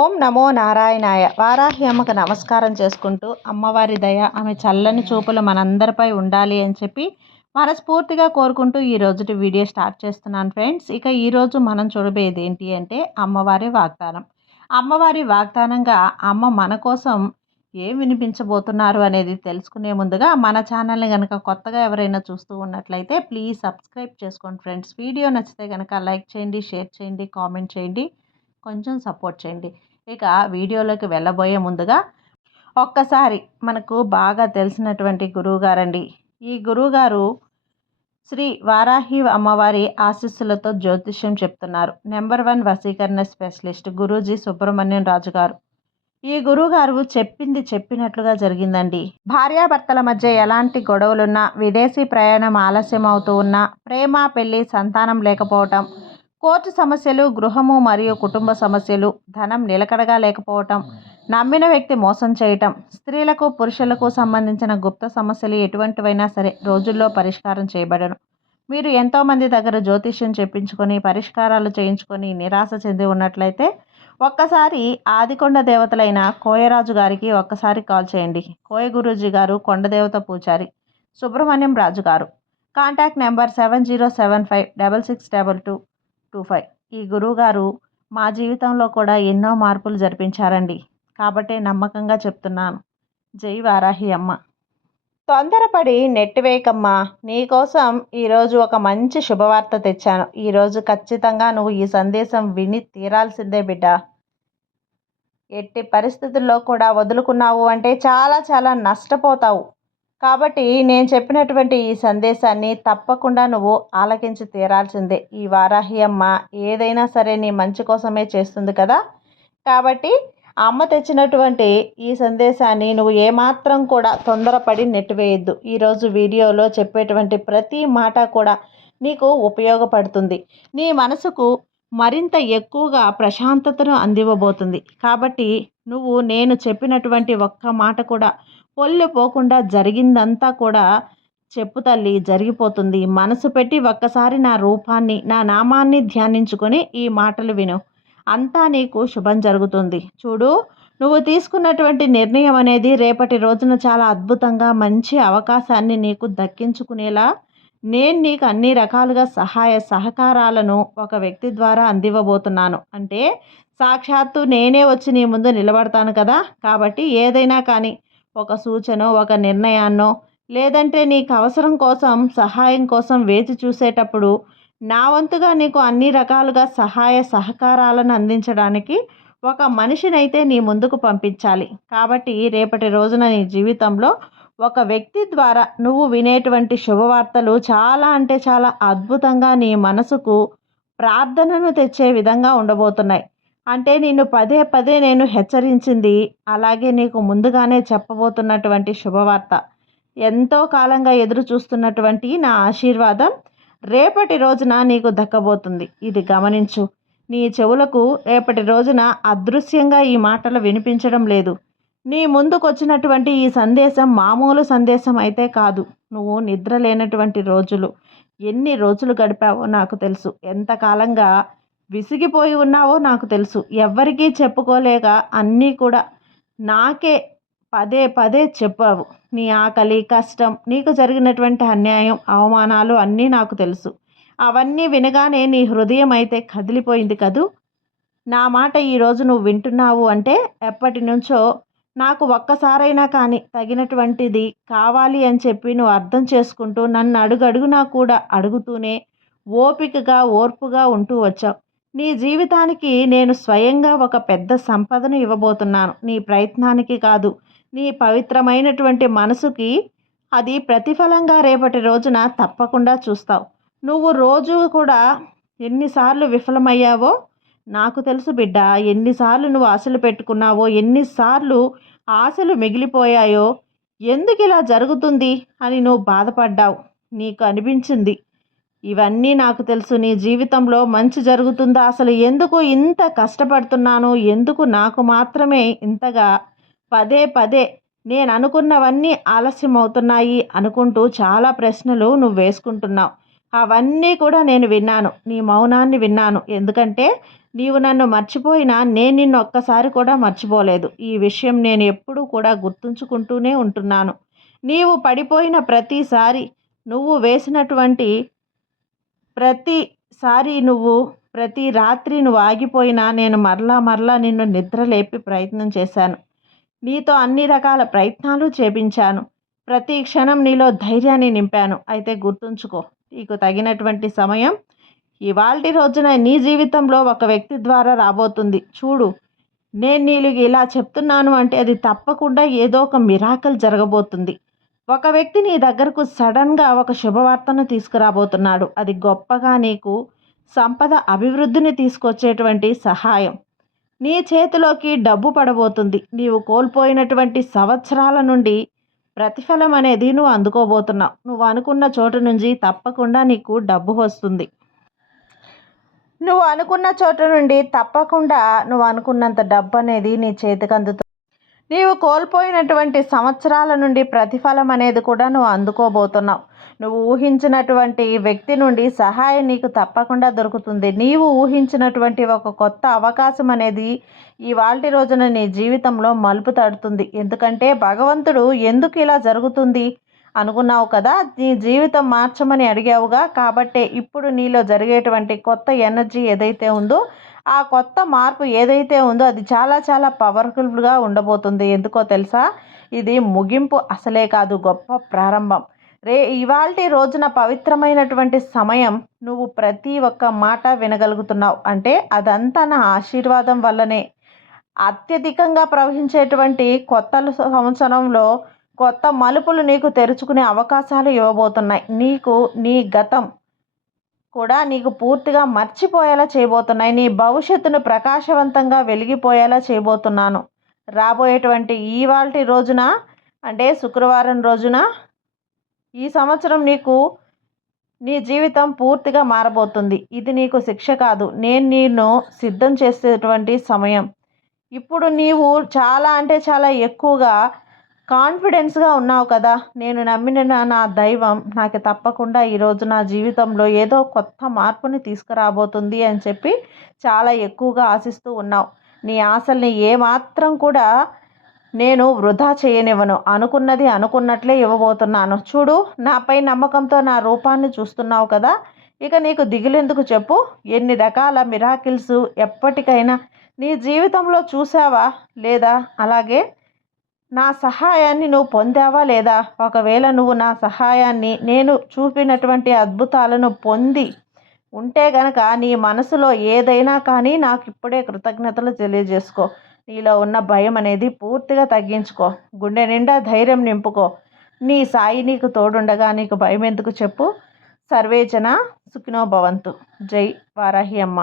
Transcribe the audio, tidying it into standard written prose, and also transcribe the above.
ఓం నమో నారాయణాయ. వారాహి అమ్మకు నమస్కారం చేసుకుంటూ అమ్మవారి దయ ఆమె చల్లని చూపులు మనందరిపై ఉండాలి అని చెప్పి మనస్ఫూర్తిగా కోరుకుంటూ ఈ రోజుటి వీడియో స్టార్ట్ చేస్తున్నాను ఫ్రెండ్స్. ఇక ఈరోజు మనం చూడబోయేది ఏంటి అంటే అమ్మవారి వాగ్దానం. అమ్మవారి వాగ్దానంగా అమ్మ మన కోసం ఏం వినిపించబోతున్నారు అనేది తెలుసుకునే ముందుగా మన ఛానల్ని కనుక కొత్తగా ఎవరైనా చూస్తూ ఉన్నట్లయితే ప్లీజ్ సబ్స్క్రైబ్ చేసుకోండి ఫ్రెండ్స్. వీడియో నచ్చితే కనుక లైక్ చేయండి, షేర్ చేయండి, కామెంట్ చేయండి, కొంచెం సపోర్ట్ చేయండి. ఇక వీడియోలోకి వెళ్ళబోయే ముందుగా ఒక్కసారి మనకు బాగా తెలిసినటువంటి గురువుగారండి. ఈ గురువుగారు శ్రీ వారాహి అమ్మవారి ఆశీస్సులతో జ్యోతిష్యం చెప్తున్నారు. నెంబర్ 1 వశీకరణ స్పెషలిస్ట్ గురూజీ సుబ్రహ్మణ్యం రాజు గారు. ఈ గురువుగారు చెప్పింది చెప్పినట్లుగా జరిగిందండి. భార్యాభర్తల మధ్య ఎలాంటి గొడవలున్నా, విదేశీ ప్రయాణం ఆలస్యం అవుతూ ఉన్నా, ప్రేమ పెళ్లి సంతానం లేకపోవటం, కోర్టు సమస్యలు, గృహము మరియు కుటుంబ సమస్యలు, ధనం నిలకడగా లేకపోవటం, నమ్మిన వ్యక్తి మోసం చేయటం, స్త్రీలకు పురుషులకు సంబంధించిన గుప్త సమస్యలు ఎటువంటివైనా సరే రోజుల్లో పరిష్కారం చేయబడను. మీరు ఎంతోమంది దగ్గర జ్యోతిష్యం చెప్పించుకొని పరిష్కారాలు చేయించుకొని నిరాశ చెంది ఉన్నట్లయితే ఒక్కసారి ఆదికొండ దేవతలైన కోయరాజు గారికి ఒక్కసారి కాల్ చేయండి. కోయ గురూజీ గారు, కొండదేవత పూజారి సుబ్రహ్మణ్యం రాజు గారు. Contact number 7075662225. ఈ గురువుగారు మా జీవితంలో కూడా ఎన్నో మార్పులు జరిపించారండి. కాబట్టే నమ్మకంగా చెప్తున్నాను. జై వారాహి అమ్మ. తొందరపడి నెట్టివేయకమ్మా. నీకోసం ఈరోజు ఒక మంచి శుభవార్త తెచ్చాను. ఈరోజు ఖచ్చితంగా నువ్వు ఈ సందేశం విని తీరాల్సిందే బిడ్డ. ఎట్టి పరిస్థితుల్లో కూడా వదులుకున్నావు అంటే చాలా చాలా నష్టపోతావు. కాబట్టి నేను చెప్పినటువంటి ఈ సందేశాన్ని తప్పకుండా నువ్వు ఆలకించి తీరాల్సిందే. ఈ వారాహి అమ్మ ఏదైనా సరే నీ మంచి కోసమే చేస్తుంది కదా. కాబట్టి అమ్మ తెచ్చినటువంటి ఈ సందేశాన్ని నువ్వు ఏమాత్రం కూడా తొందరపడి నెట్టివేయద్దు. ఈరోజు వీడియోలో చెప్పేటువంటి ప్రతి మాట కూడా నీకు ఉపయోగపడుతుంది. నీ మనసుకు మరింత ఎక్కువగా ప్రశాంతతను అందివ్వబోతుంది. కాబట్టి నువ్వు నేను చెప్పినటువంటి ఒక్క మాట కూడా పొల్లు పోకుండా జరిగిందంతా కూడా చెప్పు తల్లి, జరిగిపోతుంది. మనసు పెట్టి ఒక్కసారి నా రూపాన్ని, నా నామాన్ని ధ్యానించుకొని ఈ మాటలు విను. అంతా నీకు శుభం జరుగుతుంది. చూడు, నువ్వు తీసుకున్నటువంటి నిర్ణయం అనేది రేపటి రోజున చాలా అద్భుతంగా మంచి అవకాశాన్ని నీకు దక్కించుకునేలా నేను నీకు అన్ని రకాలుగా సహాయ సహకారాలను ఒక వ్యక్తి ద్వారా అందివ్వబోతున్నాను. అంటే సాక్షాత్తు నేనే వచ్చి నీ ముందు నిలబడతాను కదా. కాబట్టి ఏదైనా కానీ ఒక సూచన, ఒక నిర్ణయాన్నో, లేదంటే నీకు అవసరం కోసం సహాయం కోసం వేచి చూసేటప్పుడు నా వంతుగా నీకు అన్ని రకాలుగా సహాయ సహకారాలను అందించడానికి ఒక మనిషినైతే నీ ముందుకు పంపించాలి. కాబట్టి రేపటి రోజున నీ జీవితంలో ఒక వ్యక్తి ద్వారా నువ్వు వినేటువంటి శుభవార్తలు చాలా అంటే చాలా అద్భుతంగా నీ మనసుకు ప్రార్థనను తెచ్చే విధంగా ఉండబోతున్నాయి. అంటే నిన్ను పదే పదే నేను హెచ్చరించింది, అలాగే నీకు ముందుగానే చెప్పబోతున్నటువంటి శుభవార్త, ఎంతో కాలంగా ఎదురు చూస్తున్నటువంటి నా ఆశీర్వాదం రేపటి రోజున నీకు దక్కబోతుంది. ఇది గమనించు. నీ చెవులకు రేపటి రోజున అదృశ్యంగా ఈ మాటలు వినిపించడం లేదు. నీ ముందుకు వచ్చినటువంటి ఈ సందేశం మామూలు సందేశం అయితే కాదు. నువ్వు నిద్ర లేనటువంటి రోజులు, ఎన్ని రోజులు గడిపావో నాకు తెలుసు. ఎంతకాలంగా విసిగిపోయి ఉన్నావో నాకు తెలుసు. ఎవ్వరికీ చెప్పుకోలేక అన్నీ కూడా నాకే పదే పదే చెప్పావు. నీ ఆకలి, కష్టం, నీకు జరిగినటువంటి అన్యాయం, అవమానాలు అన్నీ నాకు తెలుసు. అవన్నీ వినగానే నీ హృదయం అయితే కదిలిపోయింది కదూ. నా మాట ఈరోజు నువ్వు వింటున్నావు అంటే ఎప్పటి నుంచో నాకు ఒక్కసారైనా కానీ తగినటువంటిది కావాలి అని చెప్పి నువ్వు అర్థం చేసుకుంటూ నన్ను అడుగడుగునా కూడా అడుగుతూనే ఓపికగా ఓర్పుగా ఉంటూ వచ్చావు. నీ జీవితానికి నేను స్వయంగా ఒక పెద్ద సంపదను ఇవ్వబోతున్నాను. నీ ప్రయత్నానికి కాదు, నీ పవిత్రమైనటువంటి మనసుకి అది ప్రతిఫలంగా రేపటి రోజున తప్పకుండా చూస్తావు. నువ్వు రోజు కూడా ఎన్నిసార్లు విఫలమయ్యావో నాకు తెలుసు బిడ్డ. ఎన్నిసార్లు నువ్వు ఆశలు పెట్టుకున్నావో, ఎన్నిసార్లు ఆశలు మిగిలిపోయాయో, ఎందుకు ఇలా జరుగుతుంది అని నువ్వు బాధపడ్డావు. నీకు అనిపించింది, ఇవన్నీ నాకు తెలుసు. నీ జీవితంలో మంచి జరుగుతుందా, అసలు ఎందుకు ఇంత కష్టపడుతున్నాను, ఎందుకు నాకు మాత్రమే ఇంతగా పదే పదే నేను అనుకున్నవన్నీ ఆలస్యం అవుతున్నాయి అనుకుంటూ చాలా ప్రశ్నలు నువ్వు వేసుకుంటున్నావు. అవన్నీ కూడా నేను విన్నాను. నీ మౌనాన్ని విన్నాను. ఎందుకంటే నీవు నన్ను మర్చిపోయినా నేను నిన్ను ఒక్కసారి కూడా మర్చిపోలేదు. ఈ విషయం నేను ఎప్పుడూ కూడా గుర్తుంచుకుంటూనే ఉంటున్నాను. నీవు పడిపోయిన ప్రతిసారి, నువ్వు వేసినటువంటి ప్రతిసారి, ప్రతి రాత్రి నువ్వు ఆగిపోయినా నేను మరలా మరలా నిన్ను నిద్ర లేపి ప్రయత్నం చేశాను. నీతో అన్ని రకాల ప్రయత్నాలు చేపించాను. ప్రతి క్షణం నీలో ధైర్యాన్ని నింపాను. అయితే గుర్తుంచుకో, నీకు తగినటువంటి సమయం ఇవాల్టి రోజున నీ జీవితంలో ఒక వ్యక్తి ద్వారా రాబోతుంది. చూడు, నేను నీకు ఇలా చెప్తున్నాను అంటే అది తప్పకుండా ఏదో ఒక మిరాకల్ జరగబోతుంది. ఒక వ్యక్తి నీ దగ్గరకు సడన్గా ఒక శుభవార్తను తీసుకురాబోతున్నాడు. అది గొప్పగా నీకు సంపద అభివృద్ధిని తీసుకొచ్చేటువంటి సహాయం. నీ చేతిలోకి డబ్బు పడబోతుంది. నీవు కోల్పోయినటువంటి సంవత్సరాల నుండి ప్రతిఫలం అనేది నువ్వు అందుకోబోతున్నావు. నువ్వు అనుకున్న చోటు నుంచి తప్పకుండా నీకు డబ్బు వస్తుంది. నువ్వు అనుకున్న చోటు నుండి తప్పకుండా నువ్వు అనుకున్నంత డబ్బు అనేది నీ చేతికి అందుతుంది. నీవు కోల్పోయినటువంటి సంవత్సరాల నుండి ప్రతిఫలం అనేది కూడా నువ్వు అందుకోబోతున్నావు. నువ్వు ఊహించినటువంటి వ్యక్తి నుండి సహాయం నీకు తప్పకుండా దొరుకుతుంది. నీవు ఊహించినటువంటి ఒక కొత్త అవకాశం అనేది ఇవాల్టి రోజున నీ జీవితంలో మలుపు తడుతుంది. ఎందుకంటే భగవంతుడు ఎందుకు ఇలా జరుగుతుంది అనుకున్నావు కదా, నీ జీవితం మార్చమని అడిగావుగా. కాబట్టే ఇప్పుడు నీలో జరిగేటువంటి కొత్త ఎనర్జీ ఏదైతే ఉందో, ఆ కొత్త మార్పు ఏదైతే ఉందో అది చాలా చాలా పవర్ఫుల్గా ఉండబోతుంది. ఎందుకో తెలుసా, ఇది ముగింపు అసలే కాదు, గొప్ప ప్రారంభం. ఇవాల్టి రోజున పవిత్రమైనటువంటి సమయం. నువ్వు ప్రతి ఒక్క మాట వినగలుగుతున్నావు అంటే అదంతా నా ఆశీర్వాదం వల్లనే. అత్యధికంగా ప్రవహించేటువంటి కొత్త సంవత్సరంలో కొత్త మలుపులు నీకు తెరుచుకునే అవకాశాలు ఇవ్వబోతున్నాయి. నీకు నీ గతం కూడా నీకు పూర్తిగా మర్చిపోయేలా చేయబోతున్నాయి. నీ భవిష్యత్తును ప్రకాశవంతంగా వెలిగిపోయేలా చేయబోతున్నాను. రాబోయేటువంటి ఇవాల్టి రోజున అంటే శుక్రవారం రోజున ఈ సంవత్సరం నీ జీవితం పూర్తిగా మారబోతుంది. ఇది నీకు శిక్ష కాదు, నేను నిన్ను సిద్ధం చేసేటువంటి సమయం. ఇప్పుడు నీవు చాలా అంటే చాలా ఎక్కువగా కాన్ఫిడెన్స్గా ఉన్నావు కదా. నేను నమ్మిన నా దైవం నాకు తప్పకుండా ఈరోజు నా జీవితంలో ఏదో కొత్త మార్పుని తీసుకురాబోతుంది అని చెప్పి చాలా ఎక్కువగా ఆశిస్తూ ఉన్నావు. నీ ఆశల్ని ఏమాత్రం కూడా నేను వృధా చేయనివ్వను. అనుకున్నది అనుకున్నట్లే ఇవ్వబోతున్నాను. చూడు, నాపై నమ్మకంతో నా రూపాన్ని చూస్తున్నావు కదా. ఇక నీకు దిగులెందుకు చెప్పు. ఎన్ని రకాల మిరాకిల్స్ ఎప్పటికైనా నీ జీవితంలో చూసావా లేదా? అలాగే నా సహాయాన్ని నువ్వు పొందావా లేదా? ఒకవేళ నువ్వు నా సహాయాన్ని, నేను చూపినటువంటి అద్భుతాలను పొంది ఉంటే గనక నీ మనసులో ఏదైనా కానీ నాకు ఇప్పుడే కృతజ్ఞతలు తెలియజేసుకో. నీలో ఉన్న భయం అనేది పూర్తిగా తగ్గించుకో. గుండె నిండా ధైర్యం నింపుకో. నీ సాయి నీకు తోడుండగా నీకు భయం ఎందుకు చెప్పు. సర్వేజన సుఖినో భవంతు. జై వారాహి అమ్మ.